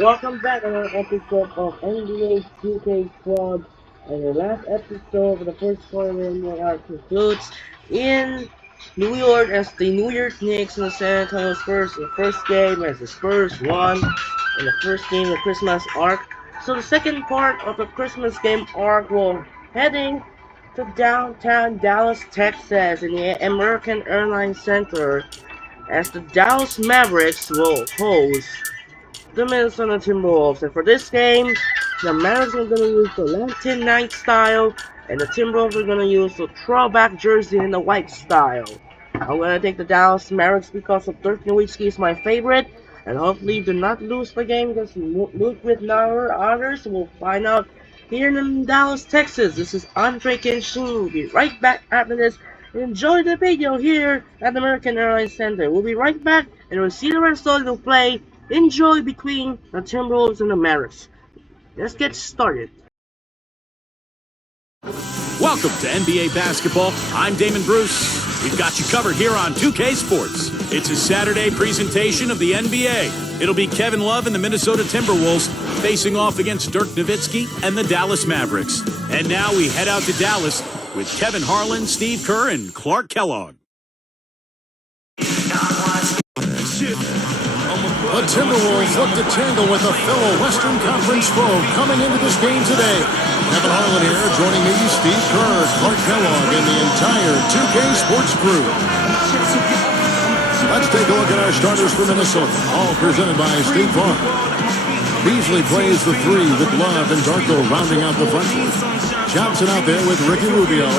Welcome back to another episode of NBA 2K12. And the last episode of the first quarter of the NBA concludes in New York as the New York Knicks and the San Antonio Spurs. The first game as the Spurs won in the first game of the Christmas arc. So the second part of the Christmas game arc will heading to downtown Dallas, Texas in the American Airlines Center as the Dallas Mavericks will host the Minnesota Timberwolves. And for this game, the Mavericks are going to use the Latin Night style, and the Timberwolves are going to use the throwback jersey in the white style. I'm going to take the Dallas Mavericks because of Dirk Nowitzki is my favorite, and hopefully do not lose the game because look with our others. We'll find out here in Dallas, Texas. This is Andre Kinshin. We'll be right back after this. Enjoy the video here at the American Airlines Center. We'll be right back, and we'll see the rest of the play. Enjoy between the Timberwolves and the Mavericks. Let's get started. Welcome to NBA Basketball. I'm Damon Bruce. We've got you covered here on 2K Sports. It's a Saturday presentation of the NBA. It'll be Kevin Love and the Minnesota Timberwolves facing off against Dirk Nowitzki and the Dallas Mavericks. And now we head out to Dallas with Kevin Harlan, Steve Kerr, and Clark Kellogg. The Timberwolves look to tangle with a fellow Western Conference foe coming into this game today. Kevin Harlan here, joining me, Steve Kerr, Clark Kellogg, and the entire 2K Sports crew. Let's take a look at our starters for Minnesota, all presented by State Farm. Beasley plays the three with Love and Darko rounding out the front court. Johnson out there with Ricky Rubio,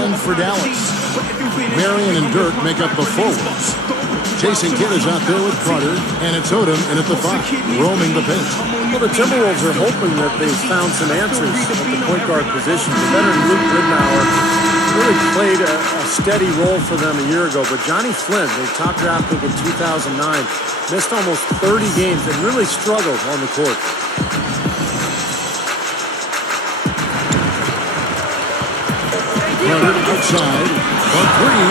and for Dallas, Marion and Dirk make up the forwards. Jason Kidd is out there with Carter, and it's Odom in at the 5, roaming the paint. Well, the Timberwolves are hoping that they've found some answers at the point guard position. The veteran Luke Ridnour really played a steady role for them a year ago, but Johnny Flynn, the top draft pick in 2009, missed almost 30 games and really struggled on the court. Carter outside, for three,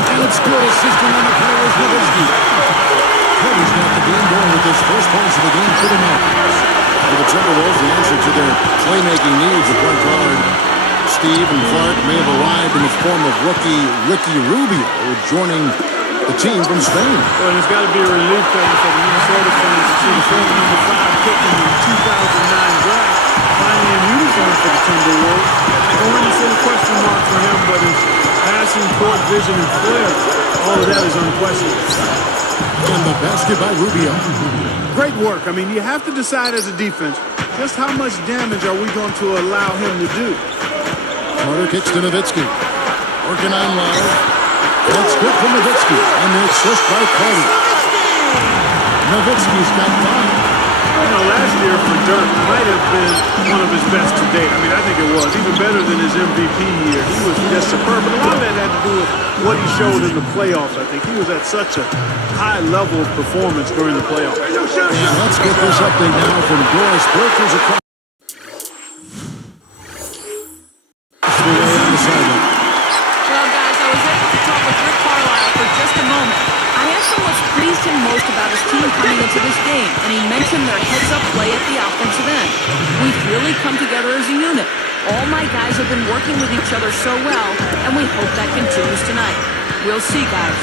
and it's good. Assisting on the play is Nowitzki. Carter's got the game going with his first points of the game for the Mavericks. For the Timberwolves, the answer to their playmaking needs of point guard Steve and Clark may have arrived in the form of rookie Ricky Rubio, joining the team from Spain. Well, it's got to be a relief for the Minnesota fans to see the former number 5 pick in the 2009 draft finally in uniform for the Timberwolves. I wouldn't say a question mark for him, but his passing, court vision, and flair, all of that is unquestionable. And the basket by Rubio. Great work. I mean, you have to decide as a defense just how much damage are we going to allow him to do. Carter kicks to Nowitzki. Working on Love. That's good for Nowitzki. And the assist by Carter. Nowitzki's got 5. You know, last year for Dirk might have been one of his best to date. I mean, I think it was even better than his MVP year. He was just superb. But a lot of that had to do with what he showed in the playoffs. I think he was at such a high level of performance during the playoffs. And let's get this update now from Doris Breakers across the way on the sideline. Well, guys, I was able to talk with Rick Carlisle for just a moment. I asked him what's pleased him most about his team coming into this game, and he mentioned their heads-up play at the offensive end. We've really come together as a unit. All my guys have been working with each other so well, and we hope that continues tonight. We'll see, guys.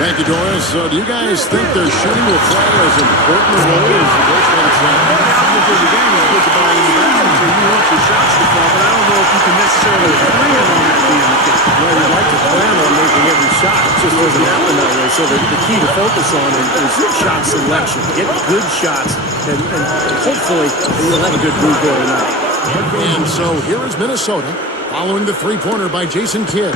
Thank you, Doris. So do you guys think their shooting will play as important a role as the first one The offense of the game is put the ball in the basket, so you want your shots to fall, but I don't know if you can necessarily plan on that being the case. Well, you'd like to plan on making every shot. It just doesn't happen that way. So the key to focus on is shot selection. Get good shots, and hopefully you'll have a good move there tonight. And so here is Minnesota following the three-pointer by Jason Kidd.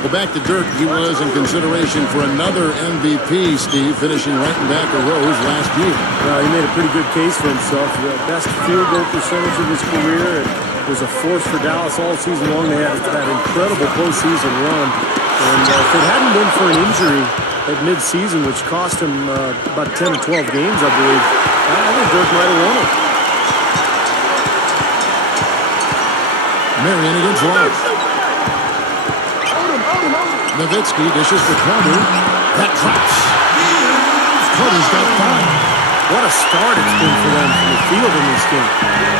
Well, back to Dirk. He was in consideration for another MVP, Steve, finishing right in back of Rose last year. Well, he made a pretty good case for himself. The best field goal percentage of his career. It was a force for Dallas all season long. They had that incredible postseason run. And if it hadn't been for an injury at midseason, which cost him about 10 or 12 games, I believe, I think Dirk might have won it. Marion against Love. Nowitzki dishes for Carter. That drops. Carter's got 5. What a start it's been for them from the field in this game.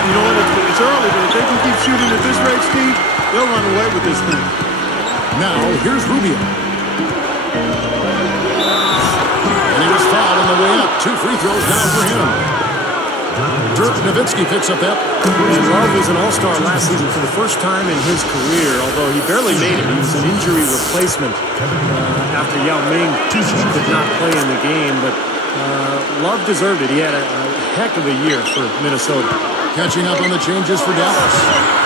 You know what? It's early, but if they can keep shooting at this rate, Steve, they'll run away with this thing. Now, here's Rubio. And he was fouled on the way up. 2 free throws down for him. Dirk Nowitzki picks up that. And Love was an all-star last season for the first time in his career, although he barely made it. He was an injury replacement after Yao Ming did not play in the game, but Love deserved it. He had a heck of a year for Minnesota. Catching up on the changes for Dallas.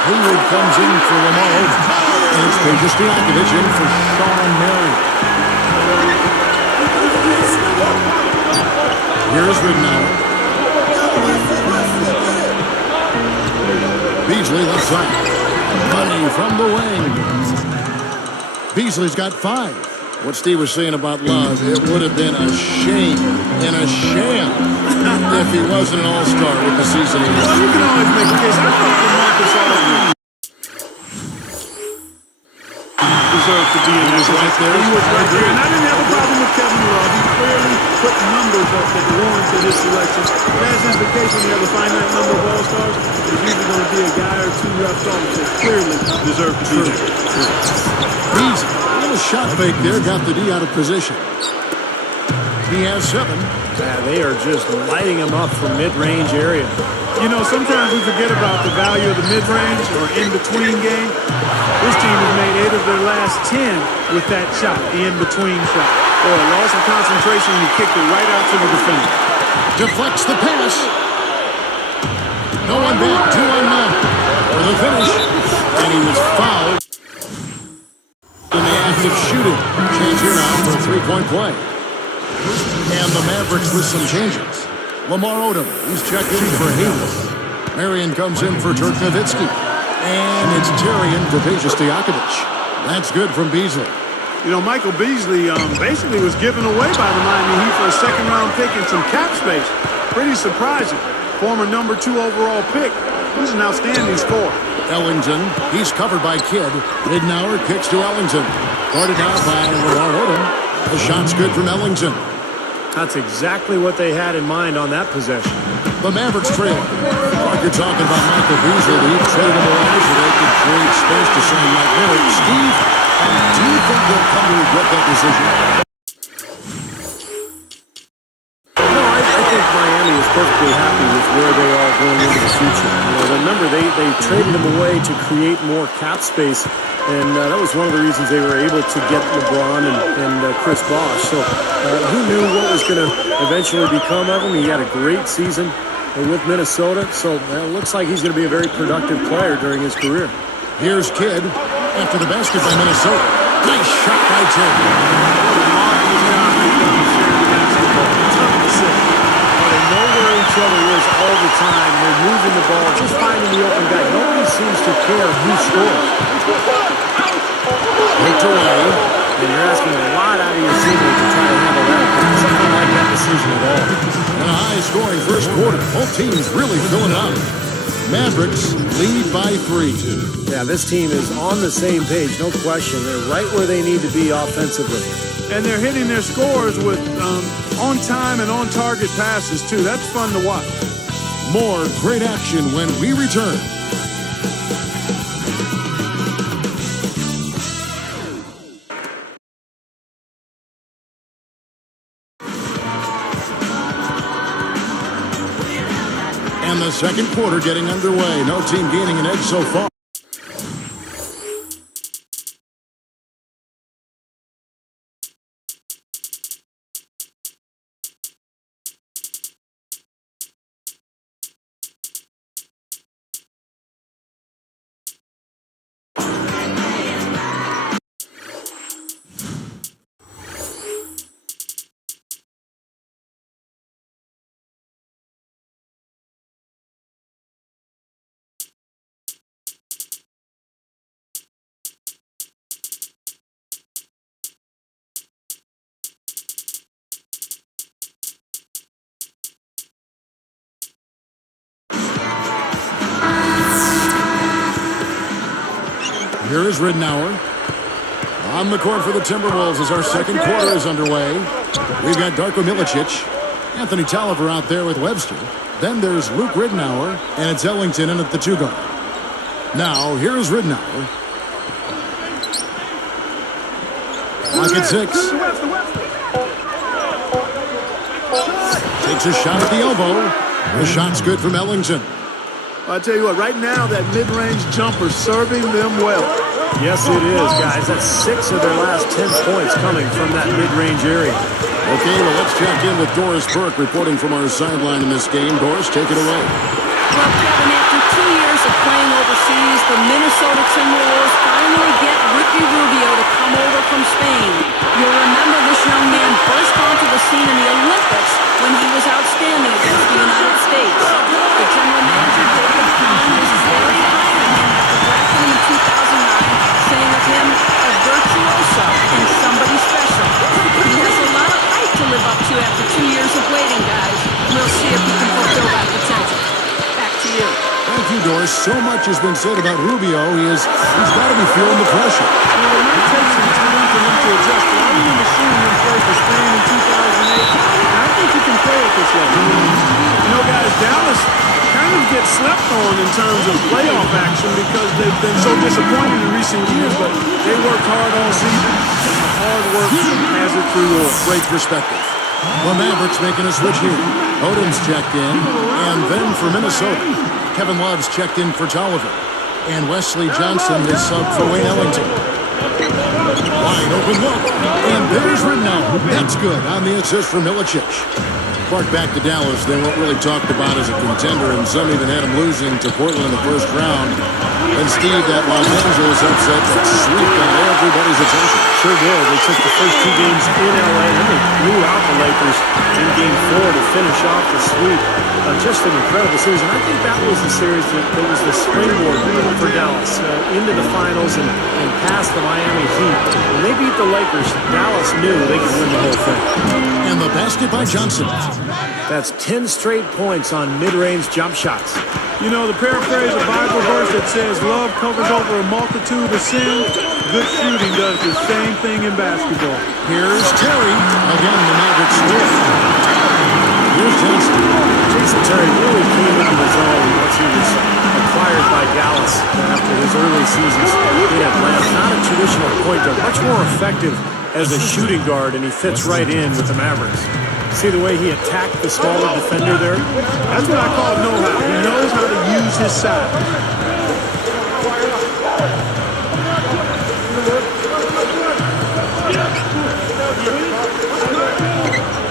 Hayward comes in for Lamar Odom. And it's Peja Stojakovic in for Sean Mary. Here's Ridnour. Beasley left side. Money from the wing. Beasley's got 5. What Steve was saying about Love, it would have been a shame and a sham if he wasn't an all-star with the season he Well, had. you can always make a case. I thought Marcus Aldridge deserved to be in this right there. He was right there. And I didn't have a problem with Kevin Love. He clearly put numbers up that warranted his selection. But as is the case when you have a finite number of all-stars, there's usually going to be a guy or two left on that clearly deserve to be there. Beasley, a little shot fake there, got the D out of position. He has 7. Yeah, they are just lighting him up from mid-range area. You know, sometimes we forget about the value of the mid-range or in-between game. This team has made 8 of their last 10 with that shot, the in-between shot. Boy, loss of concentration and he kicked it right out to the defender. Deflects the pass. No one back, 2 on 9 for the finish. And he was fouled in the act of shooting. Chance here now for a 3-point play. And the Mavericks with some changes. Lamar Odom, he's checked in for Hayward. Marion comes in for Dirk Nowitzki. And it's Terry in for Peja Stojakovic. That's good from Beasley. You know, Michael Beasley basically was given away by the Miami Heat for a second-round pick and some cap space. Pretty surprising. Former number 2 overall pick. He's an outstanding scorer. Ellington, he's covered by Kidd. Ridnour kicks to Ellington. Guarded out by Lamar Odom. The shot's good from Ellington. That's exactly what they had in mind on that possession. The Mavericks trail. Like you're talking about Michael Beasley, the Heat traded him away so they could create space to sign Mike Miller. Steve, do you think they'll come to regret that decision? No, I think Miami is perfectly happy with where they are going into the future. You know, remember, they traded him away to create more cap space, and that was one of the reasons they were able to get LeBron and Chris Bosh. So who knew what was going to eventually become of him? He had a great season with Minnesota, so it looks like he's going to be a very productive player during his career. Here's Kidd after the basket by Minnesota. Nice shot by Kidd. They know where each other is all the time. They're moving the ball, just finding the open guy. Nobody seems to care who scores. Picked away. And you're asking a lot out of your teammate to try to handle that. I don't like that decision at all. And a high-scoring first quarter. Both teams really filling up. Mavericks lead by 3. Yeah, this team is on the same page, no question. They're right where they need to be offensively. And they're hitting their scores with on-time and on-target passes, too. That's fun to watch. More great action when we return. And the second quarter getting underway. No team gaining an edge so far. Here is Ridnour. On the court for the Timberwolves as our second quarter is underway. We've got Darko Milicic. Anthony Tolliver out there with Webster. Then there's Luke Ridnour, and it's Ellington in at the 2 guard. Now, here's Ridnour. Clock at 6. Takes a shot at the elbow. The shot's good from Ellington. I tell you what, right now, that mid-range jumper serving them well. Yes, it is, guys. That's 6 of their last 10 points coming from that mid-range area. Okay, well, let's check in with Doris Burke reporting from our sideline in this game. Doris, take it away. Well, Kevin, after 2 years of playing overseas, the Minnesota Timberwolves finally get Ricky Rubio to come over from Spain. You'll remember this young man burst onto the scene in the Olympics when he was outstanding against the United States. The general manager, David Kahn, was very high on him after drafting him in 2009, saying of him, a virtuoso and somebody special. He has a lot of height to live up to after 2 years of waiting, guys. We'll see if he can fulfill that potential. Back to you. Thank you, Doris. So much has been said about Rubio. He's got to be feeling the pressure. It might take some time for him to adjust, but I remember seeing him play for Spain in 2008, and I think he can play at this level. You know, guys, Dallas kind of gets slept on in terms of playoff action because they've been so disappointed in recent years, but they worked hard all season. Hard work has it through the Great perspective. The Mavericks making a switch here. Odom's checked in, and then for Minnesota, Kevin Love's checked in for Tolliver, and Wesley Johnson is subbed for Wayne Ellington. Wide open look, and there's Ridnour. That's good on the assist for Milicic. Clark back to Dallas. They weren't really talked about as a contender, and some even had him losing to Portland in the first round. And Steve, that Los Angeles upset, that sweep got everybody's attention. Sure did. They took the first 2 games in L.A., and then they blew out the Lakers in Game 4 to finish off the sweep. Just an incredible series, and I think that was the series that was the springboard for Dallas into the finals and past the Miami Heat. When they beat the Lakers, Dallas knew they could win the whole thing. And the basket by Johnson. That's 10 straight points on mid-range jump shots. You know, the paraphrase a Bible verse that says love covers over a multitude of sin. Good shooting does the same thing in basketball. Here's Terry. Again, the Mavericks score. Here's Johnson. Jason Terry really came into his own once he was acquired by Dallas after his early seasons in Atlanta. Not a traditional point guard, much more effective as a shooting guard, and he fits right in with the Mavericks. See the way he attacked the smaller defender there? That's what I call know-how. He knows how to use his side.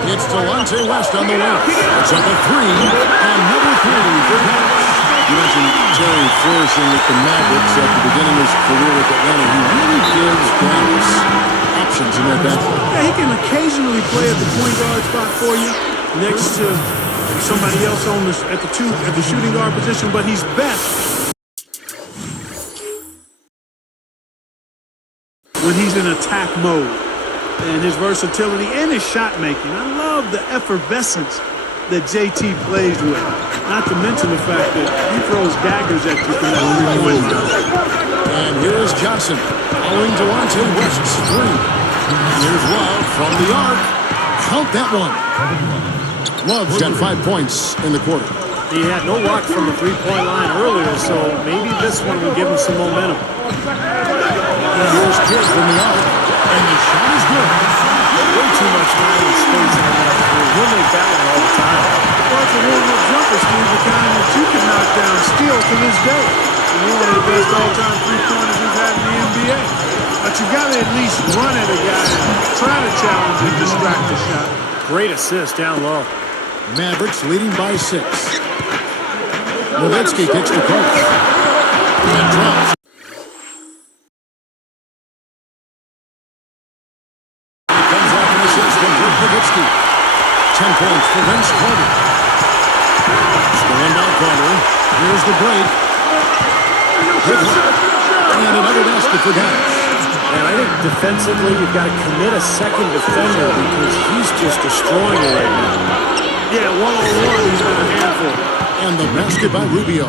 It's Delonte West on the left. It's up at 3. Another 3 for Dallas. You mentioned Terry flourishing with the Mavericks at the beginning of his career with Atlanta. He really gives Dallas options in their backcourt. Yeah, he can occasionally play at the point guard spot for you next to somebody else at the shooting guard position, but he's best when he's in attack mode. And his versatility and his shot making. I love the effervescence that JT plays with. Not to mention the fact that he throws daggers at you from that three-point line. And here's Johnson following Delonte West's 3. Here's Love from the arc. Count that one. Love's got 5 points in the quarter. He had no luck from the three-point line earlier, so maybe this one will give him some momentum. And here's Kidd from the arc. And the shot is good. Way too much time and space in that three. He'll make that one all the time. Well, it's a warm-up jumper, Steve, the kind that you can knock down still to this day. And one of the best all-time three-pointers we've had in the NBA. But you got to at least run at a guy and try to challenge and distract the shot. Great assist down low. Mavericks leading by 6. Nowitzki kicks the coach. And drops. Nowitzki. 10 points for Vince Carter. Stand by Carter. Here's the break. And another basket for Dallas. And I think defensively you've got to commit a second defender because he's just destroying it right now. Yeah, one-on-one, he's been a handful. And the basket by Rubio.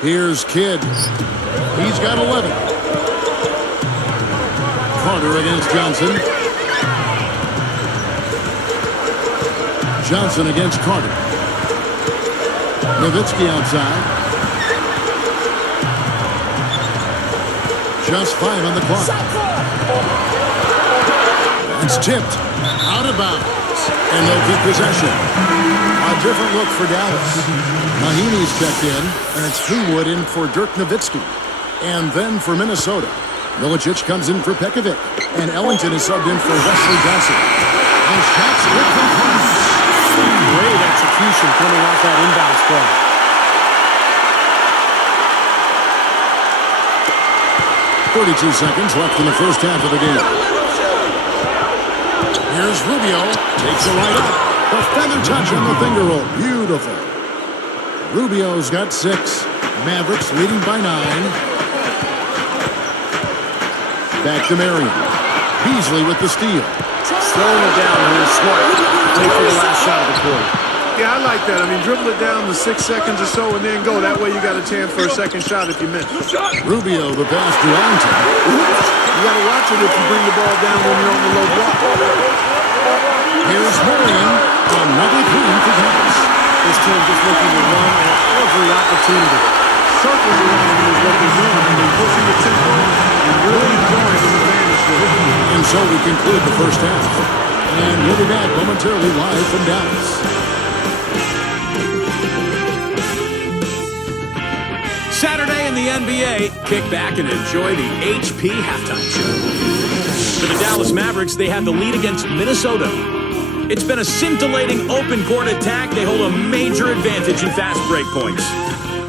Here's Kidd. He's got 11. Carter against Johnson. Johnson against Carter. Nowitzki outside. Just 5 on the clock. It's tipped. Out of bounds. And they'll keep possession. A different look for Dallas. Mahinmi's checked in, and it's Haywood in for Dirk Nowitzki. And then for Minnesota, Milicic comes in for Pekovic. And Ellington is subbed in for Wesley Johnson. And shots good from Clemens. Great execution coming off that inbounds play. 32 seconds left in the first half of the game. Here's Rubio. Takes a right up. The feather touch on the finger roll. Beautiful. Rubio's got 6. Mavericks leading by 9. Back to Marion. Beasley with the steal. Slowing it down and it's smart. Wait for the last shot of the quarter. Yeah, I like that. I mean, dribble it down to 6 seconds or so and then go. That way you got a chance for a second shot if you miss. Rubio, the pass to Ellington. You got to watch it if you bring the ball down when you're on the low block. Here's Marion. Another 3 for Dallas. This team just looking to run at every opportunity. Circles around him is what they're doing. I mean, pushing the tempo and really enjoying the advantage for him. And so we conclude the first half. And we'll be back momentarily live from Dallas. Saturday in the NBA, kick back and enjoy the HP halftime show. For the Dallas Mavericks, they have the lead against Minnesota. It's been a scintillating open court attack. They hold a major advantage in fast break points.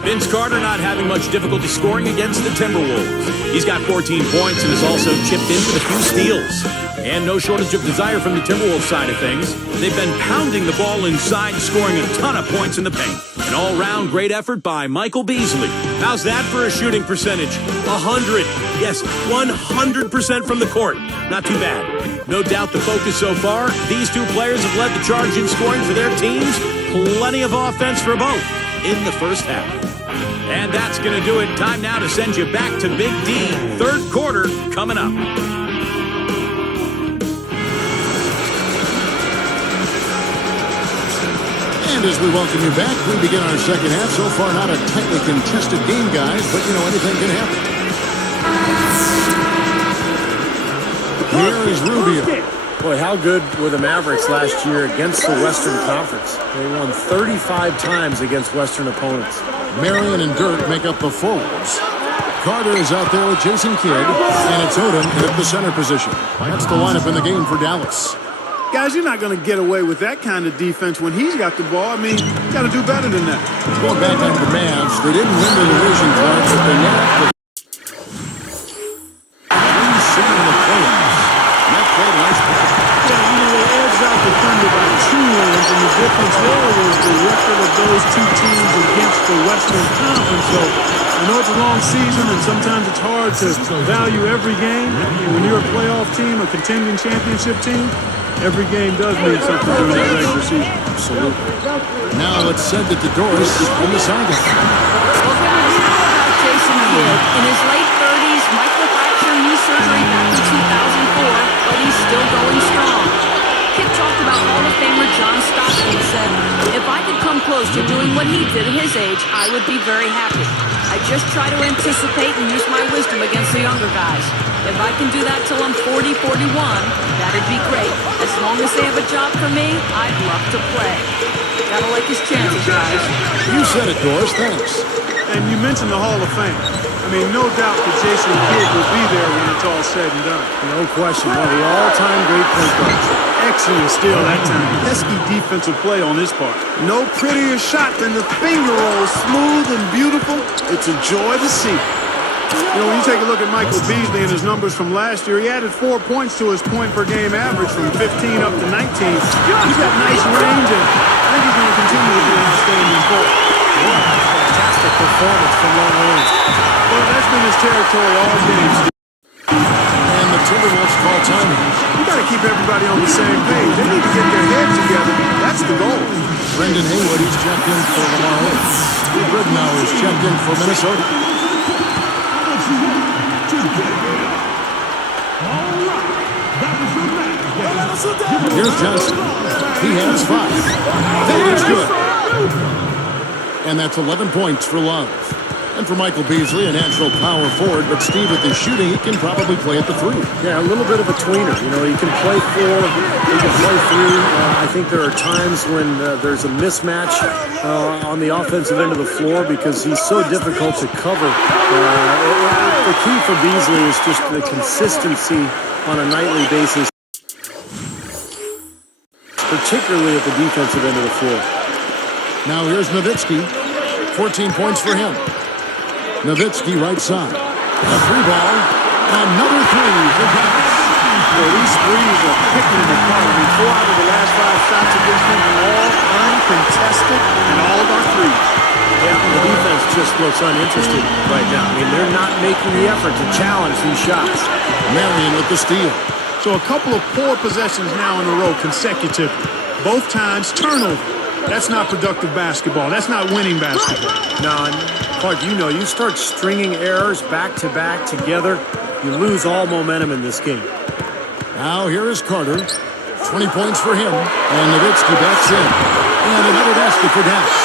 Vince Carter not having much difficulty scoring against the Timberwolves. He's got 14 points and has also chipped in with a few steals. And no shortage of desire from the Timberwolves side of things. They've been pounding the ball inside, scoring a ton of points in the paint. An all-round great effort by Michael Beasley. How's that for a shooting percentage? 100. Yes, 100% from the court. Not too bad. No doubt the focus so far, these two players have led the charge in scoring for their teams. Plenty of offense for both in the first half. And that's going to do it. Time now to send you back to Big D. Third quarter coming up. And as we welcome you back, we begin our second half. So far, not a tightly contested game, guys, but, you know, anything can happen. Here is Rubio. Boy, how good were the Mavericks last year against the Western Conference? They won 35 times against Western opponents. Marion and Dirk make up the forwards. Carter is out there with Jason Kidd, and it's Odom at the center position. That's the lineup in the game for Dallas. Guys, you're not going to get away with that kind of defense when he's got the ball. I mean, you got to do better than that. Going back on the Mavs, they didn't win the division, Clark, but they knocked the seed in the playoffs. That played nice ball. Yeah, you know, they edged out the Thunder by 2 wins, and the difference there was the record of those two teams against the Western Conference. So I know it's a long season, and sometimes it's hard to value every game. When you're a playoff team, a contending championship team, every game does mean something during that regular season. Absolutely. Now let's send it to Doris in the sideline. Well, there was how about Jason Kidd? In his late 30s, Michael fracture knee surgery back in 2004, but he's still going strong. Kidd talked about Hall of Famer John Stockton and said, if I could come close to doing what he did at his age, I would be very happy. I just try to anticipate and use my wisdom against the younger guys. If I can do that till I'm 40, 41, that'd be great. As long as they have a job for me, I'd love to play. Gotta like his chances, guys. You said it, Doris. Thanks. And you mentioned the Hall of Fame. I mean, no doubt that Jason Kidd will be there when it's all said and done. No question, one of the all-time great point guards. Excellent steal that time. Pesky defensive play on his part. No prettier shot than the finger roll. Smooth and beautiful. It's a joy to see. You know, when you take a look at Michael Beasley and his numbers from last year, he added 4 points to his point-per-game average from 15 up to 19. He's got nice range, and I think he's going to continue to be an outstanding player. Fantastic performance from long range. Well, that's been his territory all game. And the Timberwolves call timing. You got to keep everybody on the same page. They need to get their heads together. That's the goal. Brendan Haywood, he's checked in for Lamar Odom. Steve Ridnour is checked in for Minnesota. Here's Johnson. He has 5. That is good. And that's 11 points for Love. And for Michael Beasley, a natural power forward, but Steve, with his shooting, he can probably play at the 3. Yeah, a little bit of a tweener. You know, he can play 4, he can play 3. I think there are times when there's a mismatch on the offensive end of the floor because he's so difficult to cover. The key for Beasley is just the consistency on a nightly basis, particularly at the defensive end of the floor. Now here's Nowitzki. 14 points for him. Nowitzki right side. A 3 ball. Another 3 for Dallas. Well, these threes are picking in the car. I mean, 4 out of the last 5 shots against them, all uncontested, and all are threes. Yeah, the defense just looks uninterested right now. I mean, they're not making the effort to challenge these shots. Marion with the steal. So a couple of poor possessions now in a row consecutively. Both times turnover. That's not productive basketball. That's not winning basketball. Now, Clark, you know, you start stringing errors back-to-back together, you lose all momentum in this game. Now here is Carter. 20 points for him. And Nowitzki backs in. And another basket for Dallas.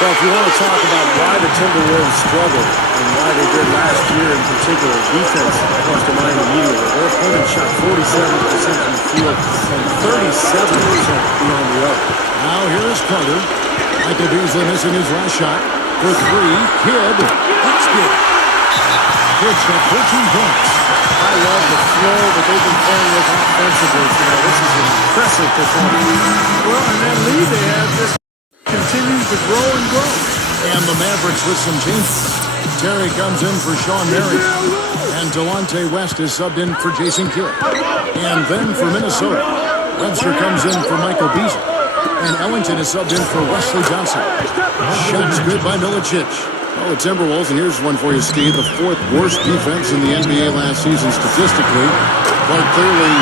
Well, if you want to talk about why the Timberwolves struggled and why they did last year in particular, defense comes to mind immediately. Their opponent shot 47% from the field and 37% beyond the arc. Now here is Carter. Michael Beasley missing his last shot. For 3, Kidd. That's good. Kidd's got 14 points. I love the flow that they've been playing with offensively. You know, this is an impressive performance. Well, and that lead they have just continues to grow and grow. And the Mavericks with some changes. Terry comes in for Sean Marion. And Delonte West is subbed in for Jason Kidd. And then for Minnesota, Webster comes in for Michael Beasley. And Ellington is subbed in for Wesley Johnson. Shots good by Milicic. Oh, the Timberwolves, and here's one for you, Steve. The 4th worst defense in the NBA last season statistically. But clearly,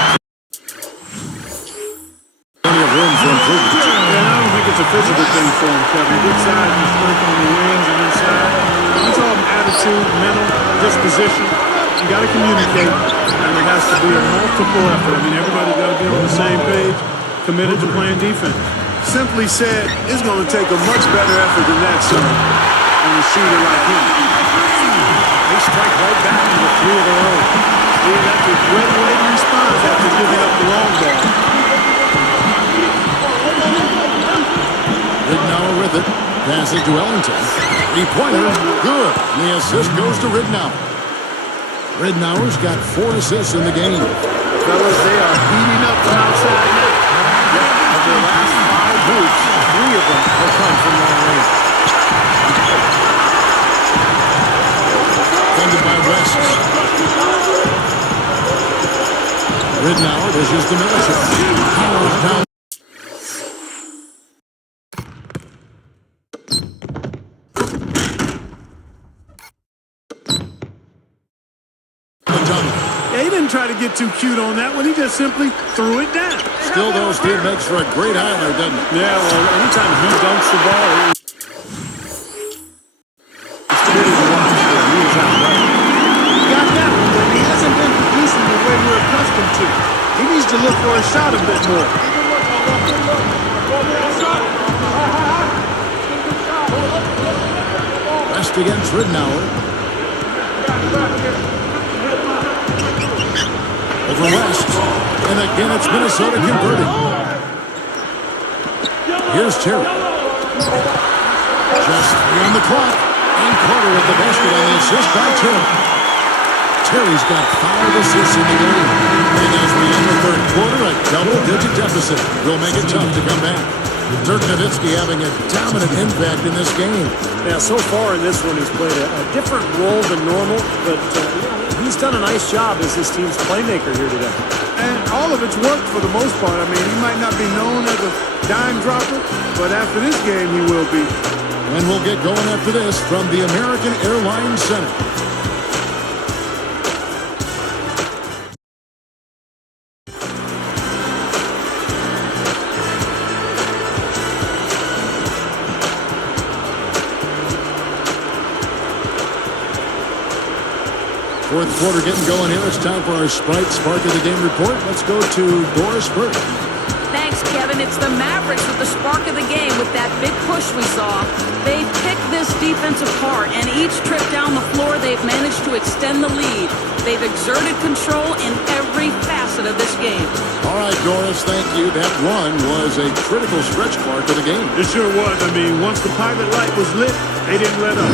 plenty of room for improvement. And I don't think it's a physical thing for him, Kevin. Good size and strength on the wings and inside. It's all attitude, mental, disposition. You got to communicate, and it has to be a multiple effort. I mean, everybody's got to be on the same page, committed to playing defense. Simply said, it's going to take a much better effort than that, son, on a shooter like him. They strike right back with 3 of their own. See, that's a great way to respond after giving up the long ball. Ridnour with it. Pass it to Ellington. 3-pointer. Good. And the assist goes to Ridnour. Ridnour's got 4 assists in the game. Fellas, they are heating up from outside now. Of their last 5 hoops, 3 of them will come from long range. Defended by West. Ridnour dishes to Milicic. Powers down. Yeah, he didn't try to get too cute on that one. He just simply threw it down. Still, though, Steve makes for a great highlight, doesn't it? Yeah, well, anytime he dunks the ball, it's pretty to watch. He is out right. He got that one, but he hasn't been producing the way we're accustomed to. He needs to look for a shot a bit more. West against Ridnour. Over West. And again, it's Minnesota converting. Here's Terry. Just 3 on the clock. And Carter with the basket on the assist by Terry. Terry's got 5 assists in the game. And as we end the 3rd quarter, a double-digit deficit will make it tough to come back. Dirk Nowitzki having a dominant impact in this game. Yeah, so far in this one, he's played a different role than normal, but he's done a nice job as this team's playmaker here today. And all of it's worked for the most part. I mean, he might not be known as a dime dropper, but after this game, he will be. And we'll get going after this from the American Airlines Center. For fourth quarter getting going here. It's time for our Sprite Spark of the Game report. Let's go to Doris Burke. Thanks, Kevin. It's the Mavericks with the spark of the game with that big push we saw. They picked this defense apart, and each trip down the floor, they've managed to extend the lead. They've exerted control in every facet of this game. All right, Doris, thank you. That run was a critical stretch mark of the game. It sure was. I mean, once the pilot light was lit, they didn't let up.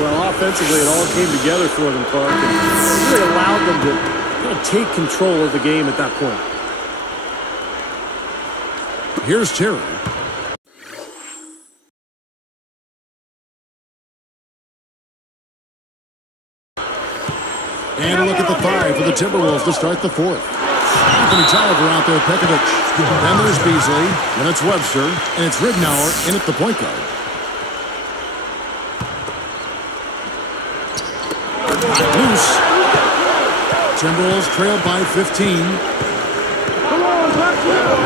Well, offensively, it all came together for them, Clark, and it really allowed them to kind of take control of the game at that point. Here's Terry. And a look at the five for the Timberwolves to start the fourth. Anthony Tolliver out there, Pekovic. Then there's Beasley. Then it's Webster. And it's Ridnour in at the point guard. Loose. Timberwolves trailed by 15.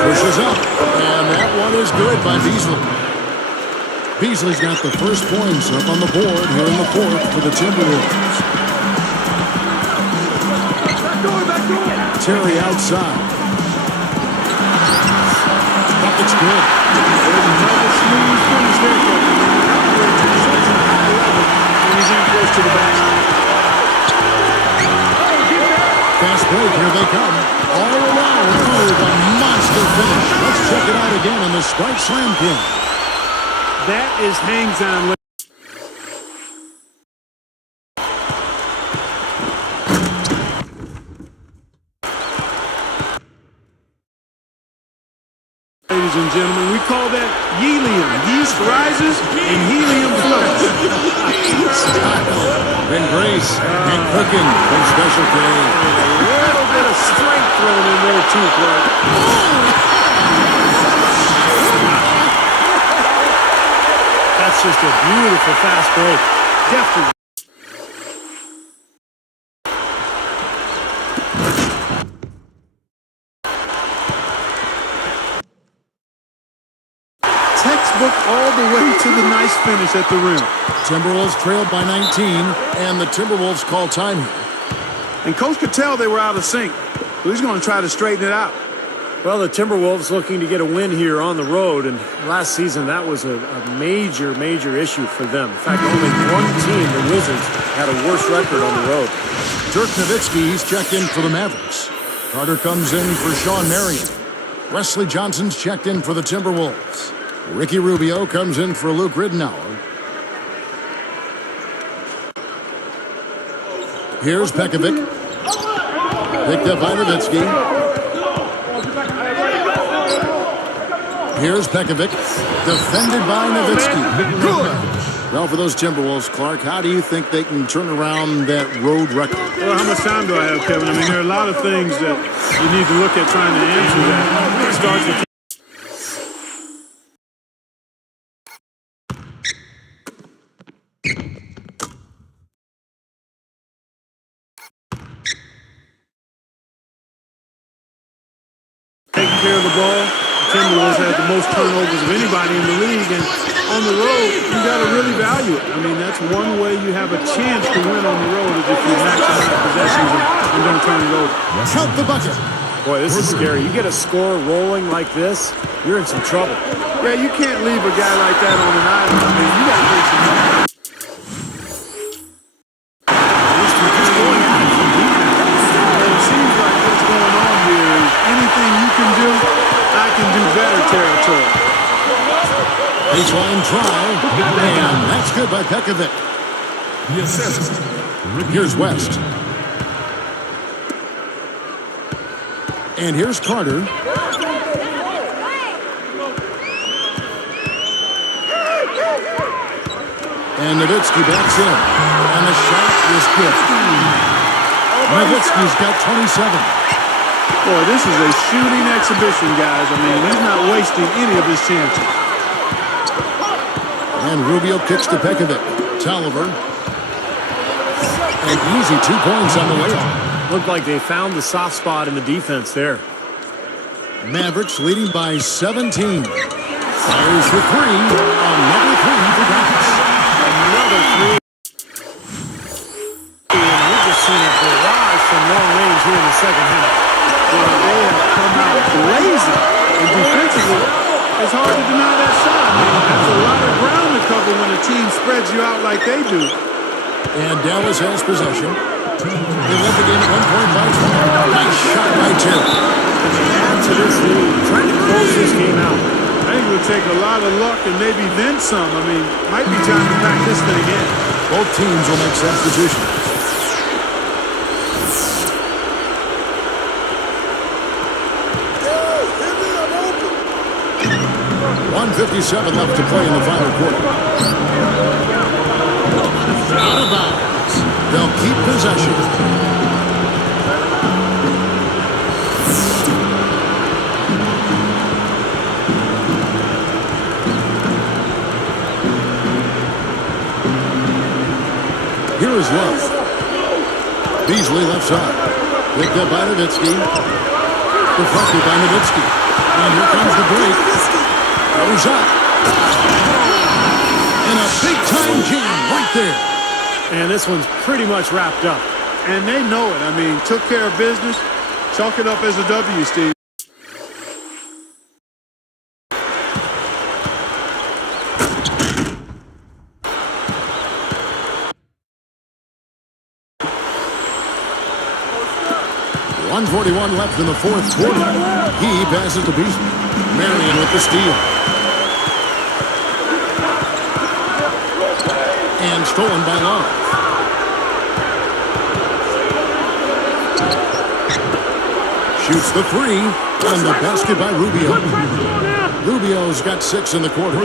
Pushes up, and that one is good by Beasley. Beasley's got the first points up on the board here in the fourth for the Timberwolves. Terry outside. Bucket's good. There's another smooth finish there, Kevin. Such a high level when he's in close to the basket. Fast break, here they come. All around. Oh, the monster finish. Let's check it out again on the Sprite Slam pin. That is hang time. Ladies and gentlemen, we call that helium. Yeast rises and helium flows. Ben Grace and cooking from Special K. A little bit of strength thrown in there, too, Clark. That's just a beautiful fast break. Definitely. Textbook all the way to the nice finish at the rim. Timberwolves trailed by 19, and the Timberwolves call time here. And Coach could tell they were out of sync. But he's going to try to straighten it out. Well, the Timberwolves looking to get a win here on the road, and last season that was a major, major issue for them. In fact, only one team, the Wizards, had a worse record on the road. Dirk Nowitzki, he's checked in for the Mavericks. Carter comes in for Sean Marion. Wesley Johnson's checked in for the Timberwolves. Ricky Rubio comes in for Luke Ridnour. Here's Pekovic. Picked up by Nowitzki. Here's Pekovic. Defended by Nowitzki. Good. Well, for those Timberwolves, Clark, how do you think they can turn around that road record? Well, how much time do I have, Kevin? I mean, there are a lot of things that you need to look at trying to answer that. It starts with taking care of the ball. The Timberwolves have the most turnovers of anybody in the league, and on the road, you got to really value it. I mean, that's one way you have a chance to win on the road is if you maximize possessions and don't turn it over. Count the bucket. Boy, this is scary. You get a score rolling like this, you're in some trouble. Yeah, you can't leave a guy like that on an island. I mean, you got to make some money. These two just going at it from defense. It seems like what's going on here is anything you can do, I can do better territory. Baseline try, and that's good by Pekovic. Here's West. And here's Carter. And Nowitzki backs in. And the shot is good. Nowitzki's got 27. Boy, this is a shooting exhibition, guys. I mean, he's not wasting any of his chances. And Rubio kicks to Pekovic. Tolliver. An easy 2 points on the layup. Looked like they found the soft spot in the defense there. Mavericks leading by 17. Fires for three. Another three for Dallas. Another three. And we've just seen a second half. They have come out blazing. And defensively, it's hard to deny that shot. I mean, that's a lot of ground to cover when a team spreads you out like they do. And Dallas has possession. They led the game at 1 point by 12. Nice shot by Terry. And to add to this lead, trying to close this game out, I think it would take a lot of luck and maybe then some. I mean, might be time to pack this thing in. Both teams will make substitutions. .157 left to play in the final quarter. Out of bounds. They'll keep possession. Here is Love. Beasley left side. Picked up by Nowitzki. Deflected by Nowitzki. And here comes the break. Goes up. And a big-time jam right there. And this one's pretty much wrapped up. And they know it. I mean, took care of business. Chalk it up as a W, Steve. .141 left in the fourth quarter. He passes to Beasley. Marion with the steal. And stolen by Love. Shoots the three. And the basket by Rubio. Rubio's got 6 in the quarter.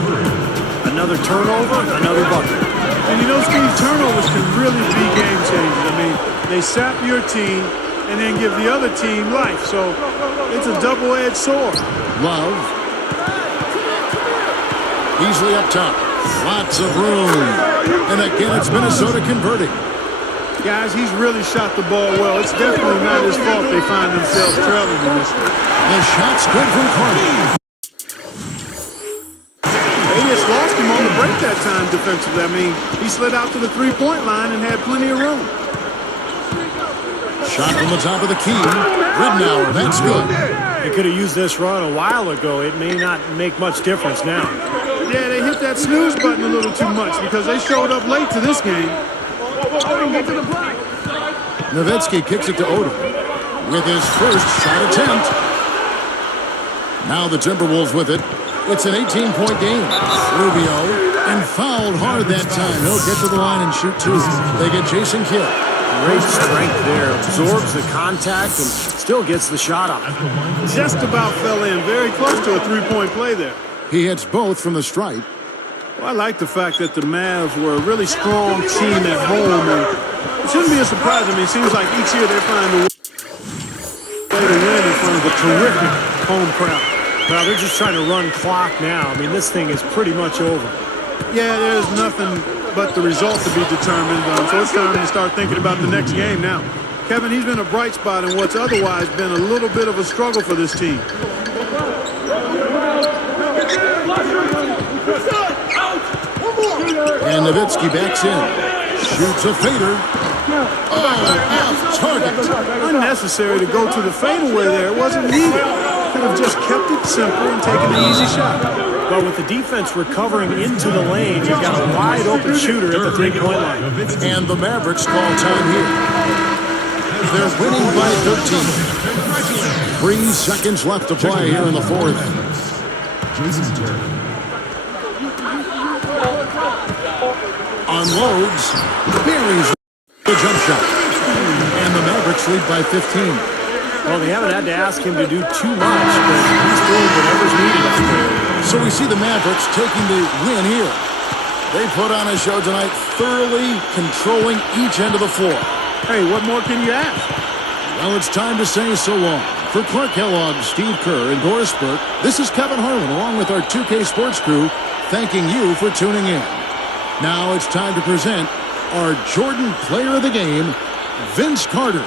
Another turnover, another bucket. And you know, Steve, turnovers can really be game changers. I mean, they sap your team and then give the other team life. So it's a double-edged sword. Love. Easily up top. Lots of room. And again, it's Minnesota converting. Guys, he's really shot the ball well. It's definitely not his fault they find themselves trailing in this. The shot's good from Carter. They just lost him on the break that time defensively. I mean, he slid out to the three-point line and had plenty of room. Shot from the top of the key. Ridnour, that's good. They could have used this run a while ago. It may not make much difference now. Yeah, they hit that snooze button a little too much because they showed up late to this game. Nowitzki kicks it to Odom with his first shot attempt. Now the Timberwolves with it. It's an 18-point game. Rubio, and fouled hard that time. He'll get to the line and shoot 2. They get Jason Kidd. Great strength there. Absorbs the contact and still gets the shot off. Just about fell in. Very close to a three-point play there. He hits both from the stripe. Well, I like the fact that the Mavs were a really strong team at home. And it shouldn't be a surprise. I mean, it seems like each year they find a way to win in front of a terrific home crowd. Well, they're just trying to run clock now. I mean, this thing is pretty much over. Yeah, there's nothing but the result to be determined. So it's time to start thinking about the next game now. Kevin, he's been a bright spot in what's otherwise been a little bit of a struggle for this team. And Nowitzki backs in. Shoots a fader. Oh, off target. Unnecessary to go to the fadeaway there. It wasn't needed. Could have just kept it simple and taken the easy shot. But with the defense recovering into the lane, you've got a wide open shooter at the three-point line. And the Mavericks call time here. They're winning by 13. 3 seconds left to play here in the fourth. Unloads. Buries the jump shot. And the Mavericks lead by 15. Well, they haven't had to ask him to do too much, but he's doing whatever's needed out there. So we see the Mavericks taking the win here. They put on a show tonight, thoroughly controlling each end of the floor. Hey, what more can you ask? Well, it's time to say so long. For Clark Kellogg, Steve Kerr, and Doris Burke, this is Kevin Harlan along with our 2K Sports crew, thanking you for tuning in. Now it's time to present our Jordan Player of the Game, Vince Carter.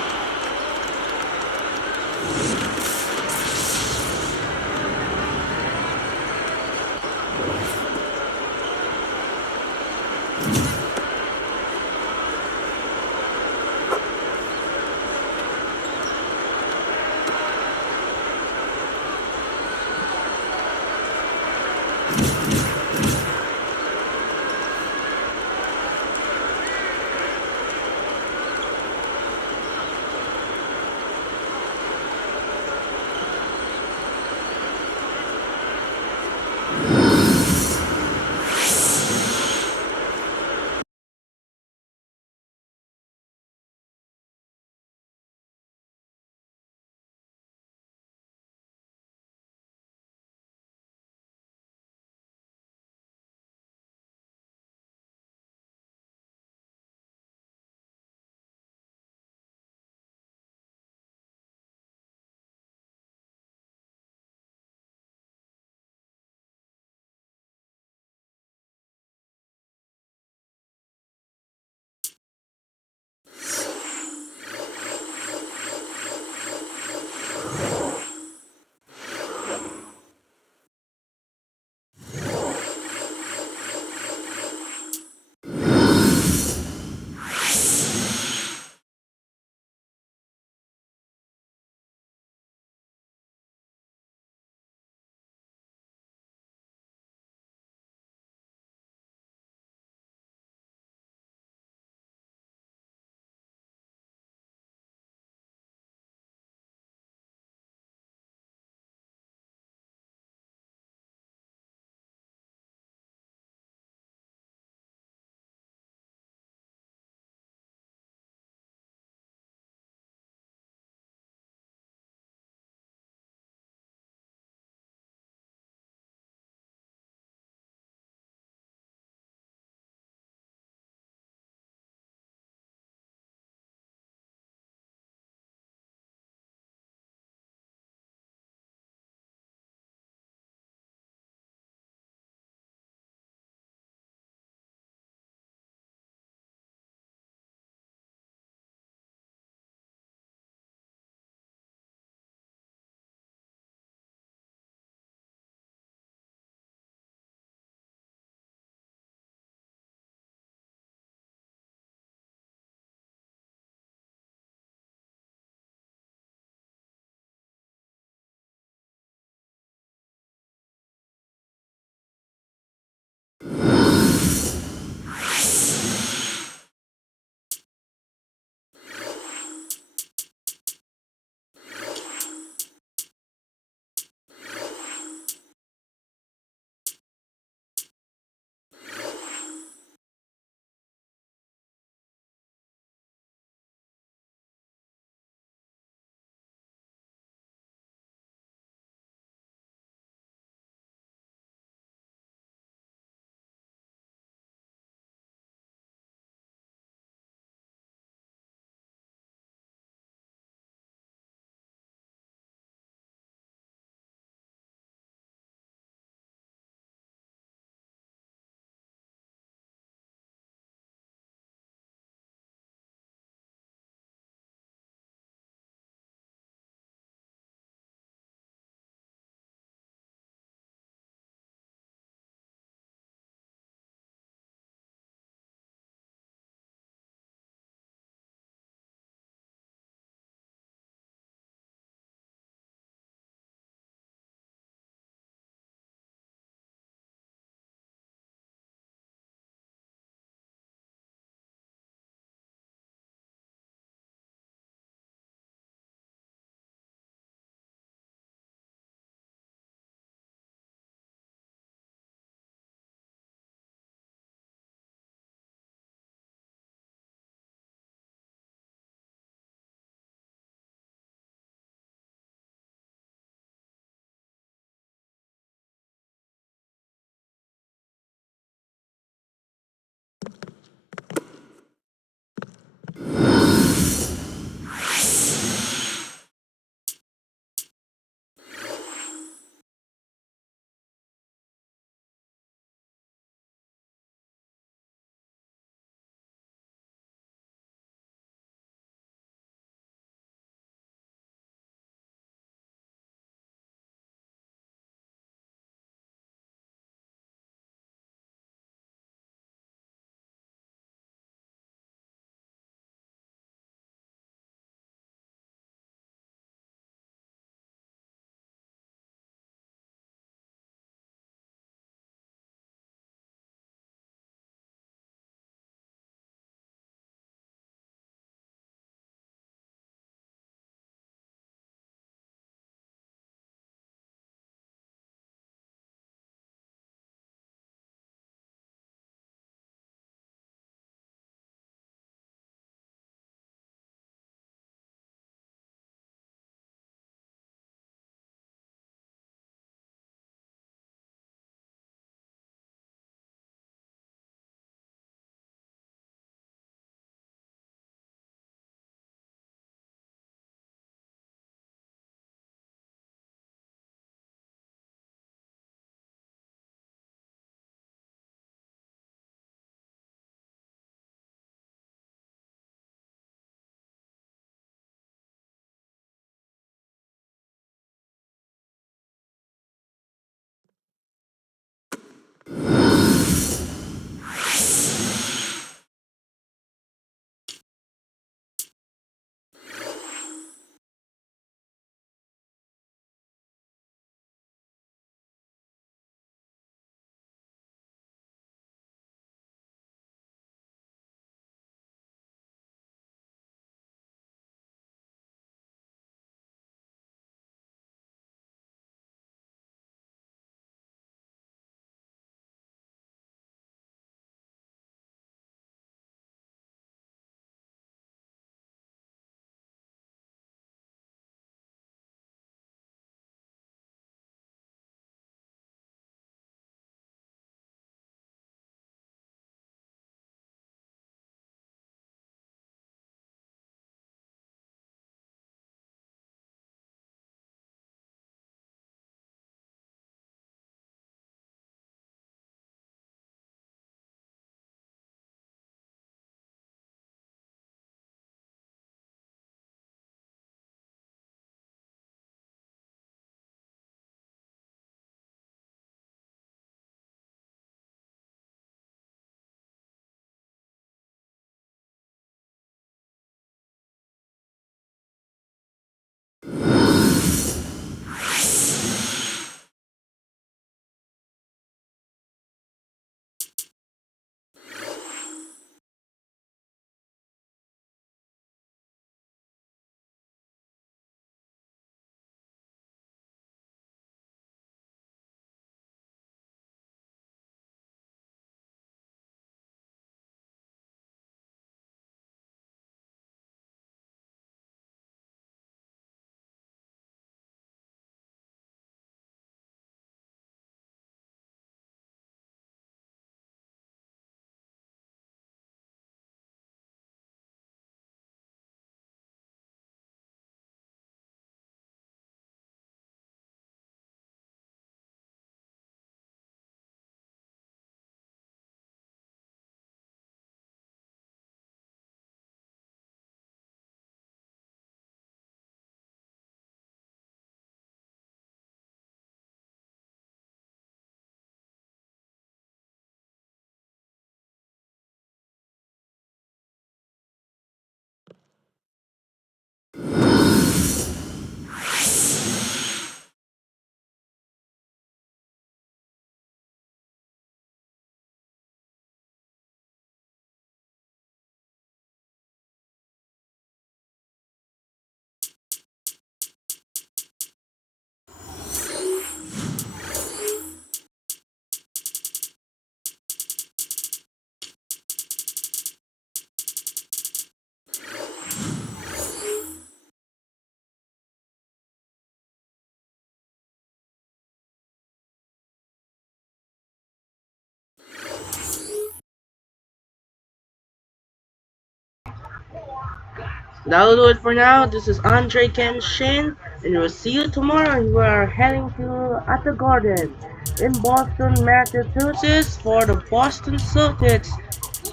That'll do it for now. This is Andre Kenshin, and we'll see you tomorrow. We are heading to at the Garden in Boston, Massachusetts for the Boston Celtics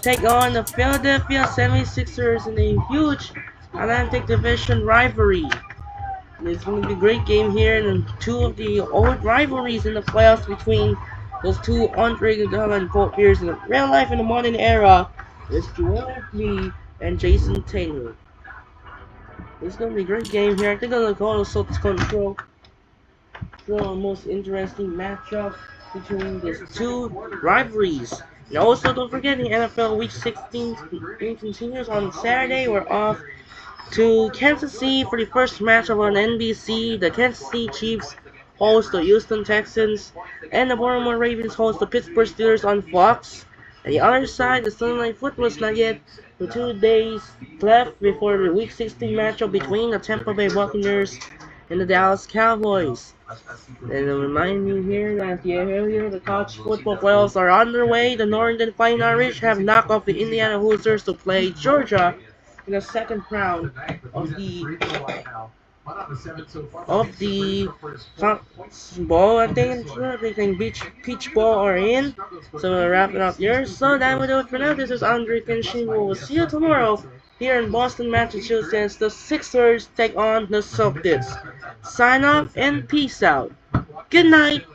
take on the Philadelphia 76ers in a huge Atlantic Division rivalry. It's going to be a great game here, and two of the old rivalries in the playoffs between those two Andre Iguodala and Paul Pierce in the real life in the modern era is Joel Embiid and Jason Taylor. It's going to be a great game here. I think I'm going to call the Celtics control the most interesting matchup between these two rivalries. And also, don't forget the NFL Week 16 continues on Saturday. We're off to Kansas City for the first matchup on NBC. The Kansas City Chiefs host the Houston Texans, and the Baltimore Ravens host the Pittsburgh Steelers on Fox. On the other side, the Sunday Night Football is not yet for 2 days left before the Week 16 matchup between the Tampa Bay Buccaneers and the Dallas Cowboys. And remind you here that earlier the college football playoffs are underway. The Northern Fighting Irish have knocked off the Indiana Hoosiers to play Georgia in the second round of the ball. I think Peach Ball are in. So we're wrapping up here. So that will do it for now. This is Andre Kenshin. We will see you tomorrow here in Boston, Massachusetts. The Sixers take on the Celtics. Sign off and peace out. Good night.